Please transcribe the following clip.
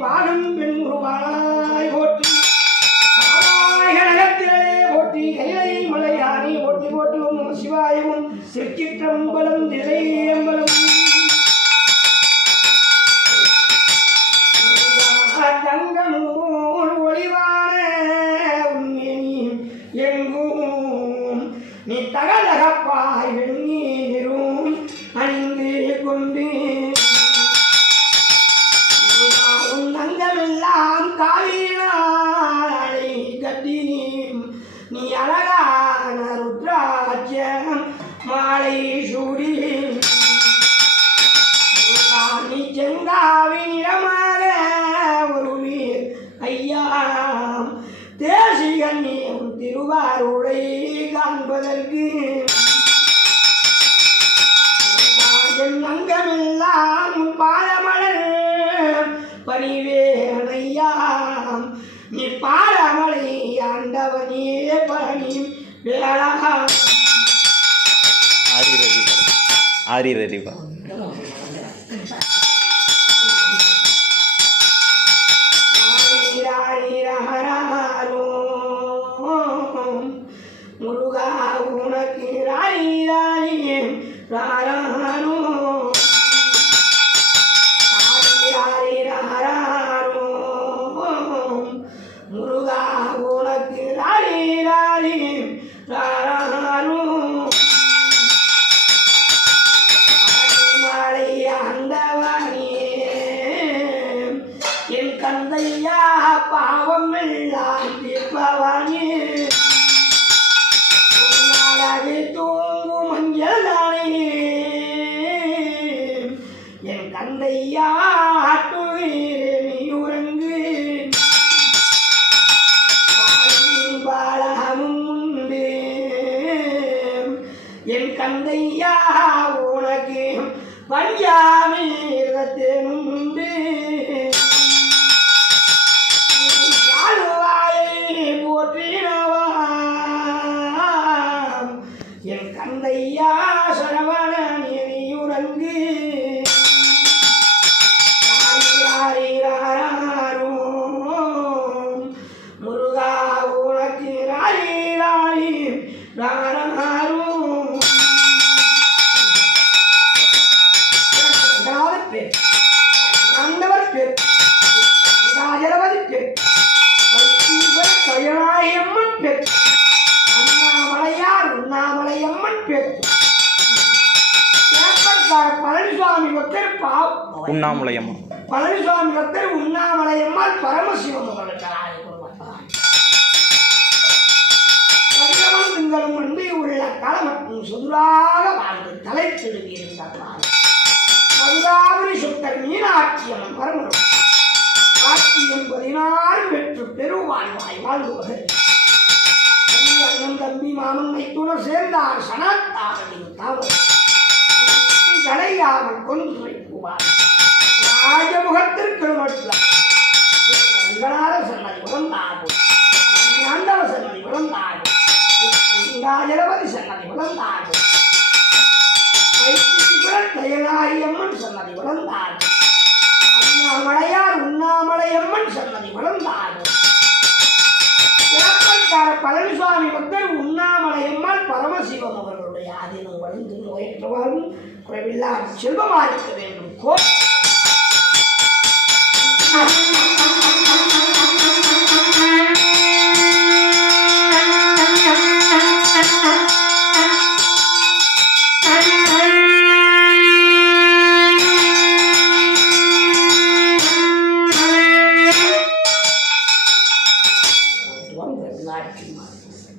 பாகம் பெண் உருவாய் போற்றி நகத்திலே போற்றி கைலை மலையானி போற்றி போற்றுவோம் சிவாயமும் சிற்சிற்றம்பலம் திரையம்பலம் தங்கமூர் ஒளிவான உண்மையி எங்கும் நீ தகலகப்பாய் வெண்ணீரும் அணிந்து கொண்டு நங்கமெல்லாம் காவினாளை கட்டி நீ அழகான ருத்ராட்சம் மாலை சூடி நீ செங்காவின் இடமாக ஒரு நீர் ஐயா தேசிகன் நீ திருவாரூரை காண்பதற்கு நங்கமெல்லாம் பாலமலர் பணிவேனையா நீ பாலமலை ஆண்டவனே பழனி வேளா ஆரிரடிவா முருகா உனக்கு ராணி ராணி ராராரோ முருகா உனக்கு ராணி ராணி ராராரோ மாலை ஆண்டவனே என் கந்தையா பாவம் எல்லாம் தீர்ப்பவனே தூங்கும் மஞ்சள் தானே என் கந்தையா நீ உறங்கு பாலமும் உண்டு என் கந்தையா உனக்கு பஞ்சாமீரத்தேனும் உண்டு போற்றினவா என் கந்தையா சரவண நீ உறங்கு முருகா உனக்கு ராணி ராணி ராரோ ஆண்டவர் பேர் ராஜரவதி பேர் கைலாயம்மன் பேர் அண்ணாமலையார் உண்ணாமலையம்மன் பேர் பழனிசுவாமி பக்தர் உண்ணாமலையம்மன் பழனிசுவாமி பக்தர் உண்ணாமலையம்மாள் பரமசிவம் திங்களும் அன்பு உள்ள களமற்றும் சுதுராக வாழ்ந்து தலை திரும்பி இருந்தார் மதுராபுரி சுத்தர் மீனாட்சியம்மன் பரமரும் ஆட்சியும் 16 பெற்று பெருவாழ்வாய் வாழ்வுகள் அண்ணன் தம்பி மாமன் மைத்துனர் சேர்ந்தார் சனத்தாரின் தாவல் கலையாமல் கொன்று வைப்புவார் ராஜமுகத்திற்கு மட்டும் சன்னதி வளர்ந்தார்கள் ஆண்டவ சன்னதி வளர்ந்தார்கள் ராஜரவதி சன்னதி வளர்ந்தார்கள் கைலாயம்மன் சன்னதி வளர்ந்தார்கள் அண்ணாமலையார் உண்ணாமலையம்மன் சன்னதி வளர்ந்தார்கள் பழனிசுவாமி பக்தர் உண்ணாமலையம்மாள் பரமசிவம் அவர்களுடைய ஆதீனம் வளர்ந்து நோயற்றவாறும் குறைவில்லா செல்வமாயிருக்க வேண்டும்.